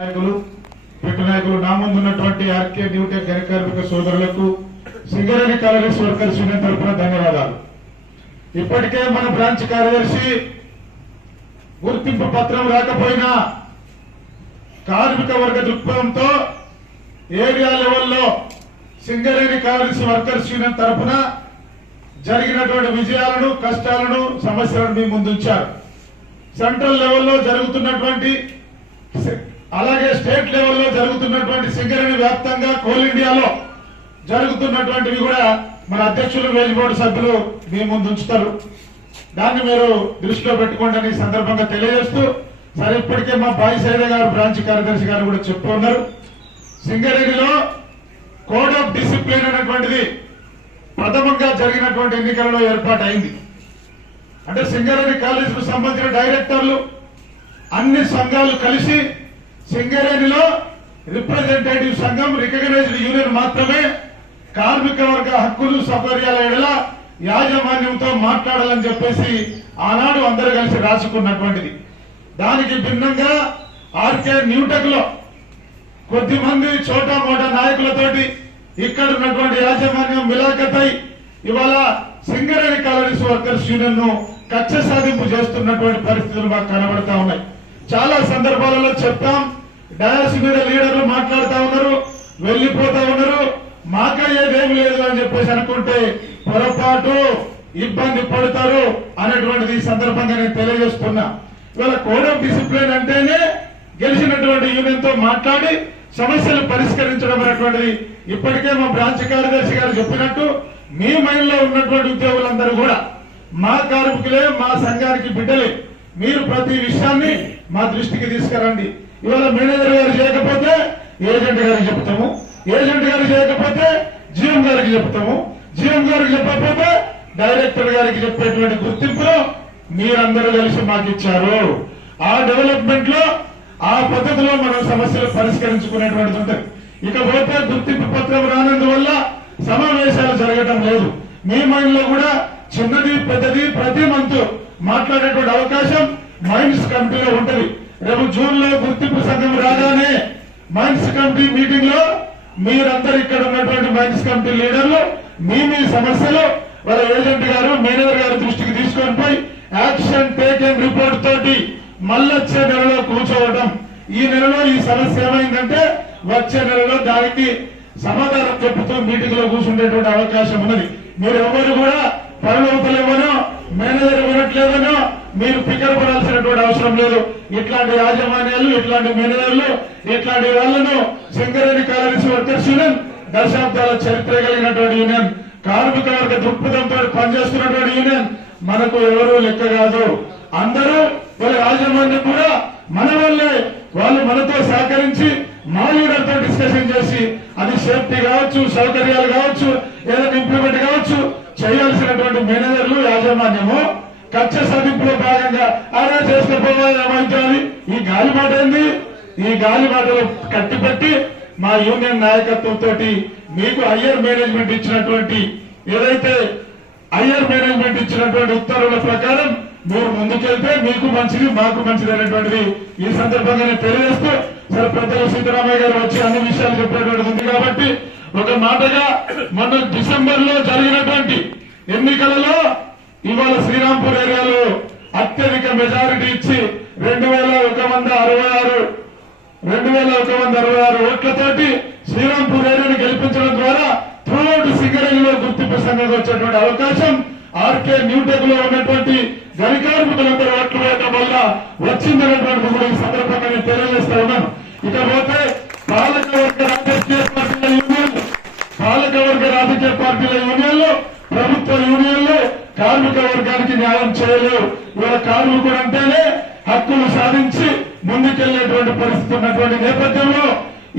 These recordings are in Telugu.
నాయకులు పెట్ట నాయకులు నా ముందున్నటువంటి ఆర్కే న్యూటెక్ గని కార్మిక సోదరులకు సింగరేణి కాలనీస్ వర్కర్స్ యూనియన్ తరఫున ధన్యవాదాలు. ఇప్పటికే మన బ్రాంచ్ కార్యదర్శి గుర్తింపు పత్రం రాకపోయినా కార్మిక వర్గ దృక్పథంతో ఏరియా లెవెల్లో సింగరేణి కాలనీస్ వర్కర్స్ యూనియన్ తరఫున జరిగినటువంటి విజయాలను, కష్టాలను, సమస్యలను మీ ముందుంచారు. సెంట్రల్ లెవెల్లో జరుగుతున్నటువంటి అలాగే స్టేట్ లెవెల్లో జరుగుతున్నటువంటి సింగరేణి వ్యాప్తంగా కోల్ ఇండియాలో జరుగుతున్నటువంటివి కూడా మన అధ్యక్షులు వేజ్ బోర్డు సభ్యులు మీ ముందు ఉంచుతారు. దాన్ని మీరు దృష్టిలో పెట్టుకోండి అని సందర్భంగా తెలియజేస్తూ, సరే ఇప్పటికే మా బాయి సైద గారు బ్రాంచ్ కార్యదర్శి గారు కూడా చెప్తూ ఉన్నారు. సింగరేణిలో కోడ్ ఆఫ్ డిసిప్లిన్ అనేటువంటిది ప్రథమంగా జరిగినటువంటి ఎన్నికలలో ఏర్పాటు అయింది. అంటే సింగరేణి కాలేజీకి సంబంధించిన డైరెక్టర్లు అన్ని సంఘాలు కలిసి సింగరేణిలో రిప్రజెంటేటివ్ సంఘం రికగ్నైజ్డ్ యూనియన్ మాత్రమే కార్మిక వర్గ హక్కులు సౌకర్యాల ఎడల యాజమాన్యంతో మాట్లాడాలని చెప్పేసి ఆనాడు అందరూ కలిసి రాసుకున్నటువంటిది. దానికి భిన్నంగా ఆర్కే న్యూటెక్ లో కొద్ది మంది చోటా మోటా నాయకులతోటి ఇక్కడ ఉన్నటువంటి యాజమాన్యం మిలాఖతై ఇవాళ సింగరేణి కాలనీస్ వర్కర్స్ యూనియన్ ను కక్ష సాధింపు చేస్తున్నటువంటి పరిస్థితులు మాకు కనబడతా ఉన్నాయి. చాలా సందర్భాలలో చెప్తాం, డయాస్ మీద లీడర్లు మాట్లాడుతా ఉన్నారు, వెళ్లిపోతా ఉన్నారు, మాకయ్యేదేమి లేదు అని చెప్పేసి అనుకుంటే పొరపాటు, ఇబ్బంది పడతారు అనేటువంటిది ఈ సందర్భంగా నేను తెలియజేస్తున్నా. ఇవాళ కోడ్ ఆఫ్ డిసిప్లిన్ అంటేనే గెలిచినటువంటి యూనియన్ తో మాట్లాడి సమస్యలు పరిష్కరించడం అనేటువంటిది ఇప్పటికే మా బ్రాంచ్ కార్యదర్శి గారు చెప్పినట్టు మీ మైండ్ లో ఉన్నటువంటి ఉద్యోగులందరూ కూడా మా కార్మికులే, మా సంఘానికి బిడ్డలే. మీరు ప్రతి విషయాన్ని మా దృష్టికి తీసుకురండి. ఇవాళ మేనేజర్ గారు చేయకపోతే ఏజెంట్ గారికి చెప్తాము, ఏజెంట్ గారు చేయకపోతే జీఎం గారికి చెప్తాము, జీఎం గారికి చెప్పకపోతే డైరెక్టర్ గారికి చెప్పేటువంటి గుర్తింపులో మీరందరూ కలిసి మాకు ఇచ్చారు. ఆ డెవలప్మెంట్ లో ఆ పద్ధతిలో మనం సమస్యలు పరిష్కరించుకునేటువంటిది ఉంటుంది. ఇకపోతే గుర్తింపు పత్రం రానందువల్ల సమావేశాలు జరగడం లేదు. మీ మైండ్ లో కూడా చిన్నది పెద్దది ప్రతి మంత్ మాట్లాడేటువంటి అవకాశం మైన్స్ కమిటీలో ఉంటది. రేపు జూన్ లో గుర్తింపు సంఘం రాగానే మైన్స్ కమిటీ మీటింగ్ లో మీరందరూ ఇక్కడ ఉన్నటువంటి మైన్స్ కమిటీ లీడర్లు మీ సమస్యలు వాళ్ళ ఏజెంట్ గారు, మేనేజర్ గారి దృష్టికి తీసుకొని పోయి యాక్షన్ టేకింగ్ రిపోర్ట్ తోటి మళ్ళొచ్చే నెలలో కూర్చోవడం. ఈ నెలలో ఈ సమస్య ఏమైందంటే వచ్చే నెలలో దానికి సమాధానం చెప్పుతూ మీటింగ్ లో కూర్చుండేటువంటి అవకాశం ఉన్నది. మీరు ఎవరు కూడా పనులు ఇవ్వనో, మేనేజర్ ఇవ్వట్లేదనో మీరు ఫికర్ పడాల్సినటువంటి అవసరం లేదు. ఇట్లాంటి యాజమాన్యాలు, ఇట్లాంటి మేనేజర్లు, ఇట్లాంటి వాళ్లను సింగరేణి కాలనీస్ వర్కర్స్ యూనియన్ దశాబ్దాల చరిత్ర కలిగినటువంటి యూనియన్, కార్మిక వర్గ దృక్పథంతో పనిచేస్తున్నటువంటి యూనియన్ మనకు ఎవరూ లెక్క కాదు. అందరూ వాళ్ళ యాజమాన్యం కూడా మన వల్లే, వాళ్ళు మనతో సహకరించి మా లీడర్తో డిస్కషన్ చేసి అది సేఫ్టీ కావచ్చు, సౌకర్యాలు కావచ్చు, ఏదైనా ఇంప్లిమెంట్ కావచ్చు చేయాల్సినటువంటి మేనేజర్లు, యాజమాన్యము కక్ష సాధింపులో భాగంగా అలా చేసుకోవాలి. ఏమైతే ఈ గాలిమాట ఏంది? ఈ గాలిమాటలు కట్టిపెట్టి మా యూనియన్ నాయకత్వంతో మీకు హయ్యర్ మేనేజ్మెంట్ ఇచ్చినటువంటి ఏదైతే హయ్యర్ మేనేజ్మెంట్ ఇచ్చినటువంటి ఉత్తర్వుల ప్రకారం మీరు ముందుకెళ్తే మీకు మంచిది, మాకు మంచిది అనేటువంటిది ఈ సందర్భంగా నేను తెలియజేస్తూ, సరే పెద్దలు సీతారామయ్య గారు వచ్చి అన్ని విషయాలు చెప్పేటువంటిది ఉంది కాబట్టి ఒక మాటగా మొన్న డిసెంబర్ లో జరిగినటువంటి ఎన్నికలలో ఇవాళ శ్రీరాంపూర్ ఏరియాలో అత్యధిక మెజారిటీ ఇచ్చి 2166 ఓట్లతోటి శ్రీరాంపూర్ ఏరియాను గెలిపించడం ద్వారా త్రూఅవుట్ సింగరేణిలో గుర్తింపు సంఘం వచ్చేటువంటి అవకాశం ఆర్కే న్యూటెక్ లో ఉన్నటువంటి గని కార్మికులందరూ ఓట్లు వేయడం వల్ల వచ్చిందనేటువంటి కూడా ఈ సందర్భంగా నేను తెలియజేస్తా ఉన్నాను. ఇకపోతే పాలకవర్గ రాజకీయ పార్టీల యూనియన్లు, ప్రభుత్వ యూనియన్లు కార్మిక వర్గానికి న్యాయం చేయలేవు. ఇవాళ కార్మికుడు అంటేనే హక్కులు సాధించి ముందుకెళ్లేటువంటి పరిస్థితి ఉన్నటువంటి నేపథ్యంలో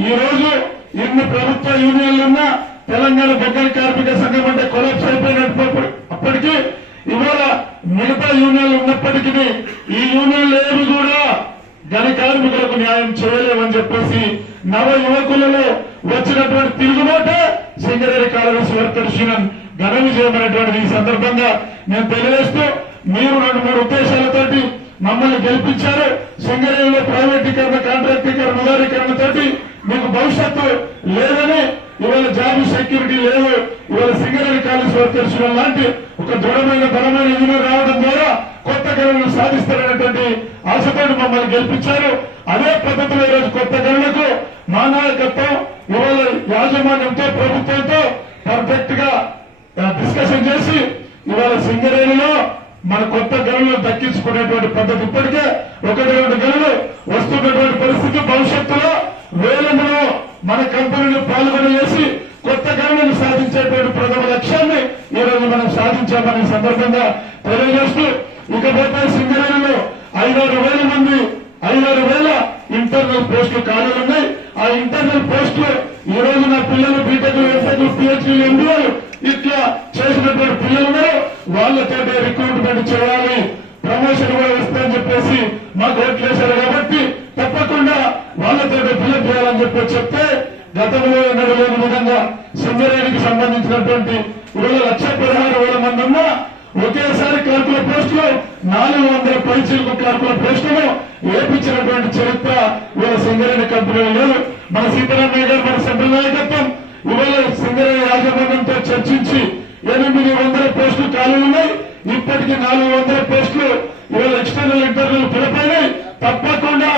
ఈ రోజు ఎన్ని ప్రభుత్వ యూనియన్లున్నా తెలంగాణ బొగ్గల కార్మిక సంఘం అంటే కొలాప్స్ అయిపోయినప్పటికీ ఇవాళ మిగతా యూనియన్లు ఉన్నప్పటికీ ఈ యూనియన్లు ఏమి కూడా గని కార్మికులకు న్యాయం చేయలేమని చెప్పేసి నవ యువకులలో వచ్చినటువంటి తిరుగుబాటే సింగరేణి కాలనీస్ వర్కర్స్ యూనియన్ ఘన విజయం అనేటువంటిది ఈ సందర్భంగా నేను తెలియజేస్తూ, మీరు 2-3 ఉద్దేశాలతోటి మమ్మల్ని గెలిపించారు. సింగరేణిలో ప్రైవేటీకరణ, కాంట్రాక్టీకరణ, ఉదారీకరణతోటి మీకు భవిష్యత్తు లేదని, ఇవాళ జాబ్ సెక్యూరిటీ లేదు. ఇవాళ సింగరేణి కాలేజ్ వర్కర్స్ లాంటి ఒక దృఢమైన బలమైన యూనియన్ రావడం ద్వారా కొత్త గనులను సాధిస్తారనేటువంటి ఆశతో మమ్మల్ని గెలిపించారు. అదే పద్ధతిలో ఈరోజు కొత్త గనులకు మా నాయకత్వం ఇవాళ యాజమాన్యంతో, ప్రభుత్వంతో పర్ఫెక్ట్ గా డిస్కషన్ చేసి ఇవాళ సింగరేణిలో మన కొత్త గనులను దక్కించుకునేటువంటి పద్ధతి ఇప్పటికే 1-2 గనులు వస్తున్నటువంటి పరిస్థితి. భవిష్యత్తులో వేలంలో మన కంపెనీలు పాల్గొని చేసి కొత్త గనులను సాధించేటువంటి ప్రథమ లక్ష్యాన్ని ఈ రోజు మనం సాధించామనే సందర్భంగా తెలియజేస్తూ, ఇకపోతే సింగరేణిలో 5,000 మంది 5,000 ఇంటర్నల్ పోస్టులు ఖాళీలు ఉన్నాయి. ఆ ఇంటర్నల్ పోస్టులు ఈ రోజు నా పిల్లలు బీటెక్, ఎంటెక్, పిహెచ్డీలు, ఎంబీఏలు ఇట్లా చేసినటువంటి పిల్లలు వాళ్ళతో రిక్రూట్మెంట్ చేయాలి, ప్రమోషన్ కూడా వస్తాయని చెప్పేసి మాకు ఓట్లేశారు. కాబట్టి తప్పకుండా వాళ్ళతో ఫిల్అప్ చేయాలని చెప్పి చెప్తే గతంలో నడలేని విధంగా సింగరేణికి సంబంధించినటువంటి 1,16,000 మంది ఉన్నా ఒకేసారి క్లర్కుల పోస్టులు 400 పైచీలకు క్లర్కుల పోస్టులు ఏపించినటువంటి చరిత్ర ఇవాళ సింగరేణి కంపెనీలు లేదు. మన సీతారామయ్య గారు, మన సెంట్రల్ నాయకత్వం ఇవాళ సింగరేణి యాజమాన్యంతో చర్చించి 800 పోస్టులు ఖాళీలు ఉన్నాయి. ఇప్పటికీ 400 పోస్టులు ఇవాళ ఎక్స్టర్నల్, ఇంటర్నల్ పిలుపున్నాయి. తప్పకుండా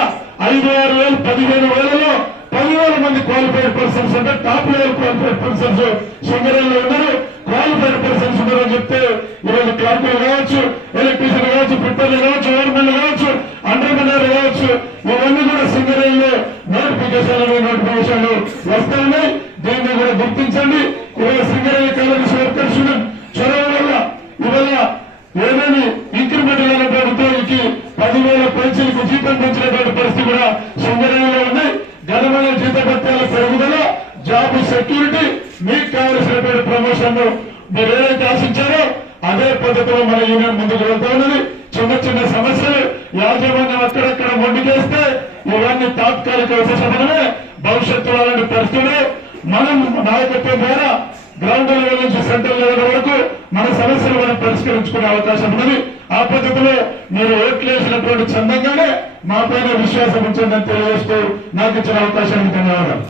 5,000, 15,000లో 10,000 మంది క్వాలిఫైడ్ పర్సన్స్ అంటే టాప్ లెవెల్ క్వాలిఫైడ్ పర్సన్స్ సింగరేణిలో ఉన్నారు. క్వాలిఫైడ్ పర్సన్స్ ఉన్నారని చెప్తే ఈరోజు క్లర్కులు కావచ్చు, ఎలక్ట్రీషియన్ కావచ్చు, ఫిట్టర్లు కావచ్చు, ఓవర్మెన్లు కావచ్చు, అండర్మెన్లు కావచ్చు, ఇవన్నీ కూడా సింగరేణిలో నోటిఫికేషన్లు వస్తా ఉన్నాయి. దీన్ని కూడా గుర్తించండి. ఇవాళ సింగరేణి కాలేజ్ వర్కర్స్ చొరవ వల్ల ఇవాళ ఏమేమి ఇంక్రిమెంట్ అయినటువంటి ఉద్యోగికి 10,000 పెన్షన్లకు జీతం పెంచినటువంటి పరిస్థితి కూడా సింగరేణిలో ఉన్నాయి. ఘనమైన జీతభత్యాల పెరుగుదల, జాబ్ సెక్యూరిటీ, మీకు కావలసినటువంటి ప్రమోషన్ మీరు ఏదైతే ఆశించారో అదే పద్ధతిలో మన యూనియన్ ముందుకు వెళ్తా ఉన్నది. చిన్న చిన్న సమస్యలు యాజమాన్యం అక్కడక్కడ మొండికేస్తే ఇవన్నీ తాత్కాలిక ఉపశమనమే. భవిష్యత్తులో అలాంటి పరిస్థితులు మనం నాయకత్వం ద్వారా గ్రౌండ్ లెవెల్ నుంచి సెంట్రల్ లెవెల్ వరకు మన సమస్యలు మనం పరిష్కరించుకునే అవకాశం ఉన్నది. ఆ పద్ధతిలో మీరు ఓట్లేసినటువంటి చందంగానే మా పైన విశ్వాసం ఉంచండి అని తెలియజేస్తూ నాకు ఇచ్చిన అవకాశానికి ధన్యవాదాలు.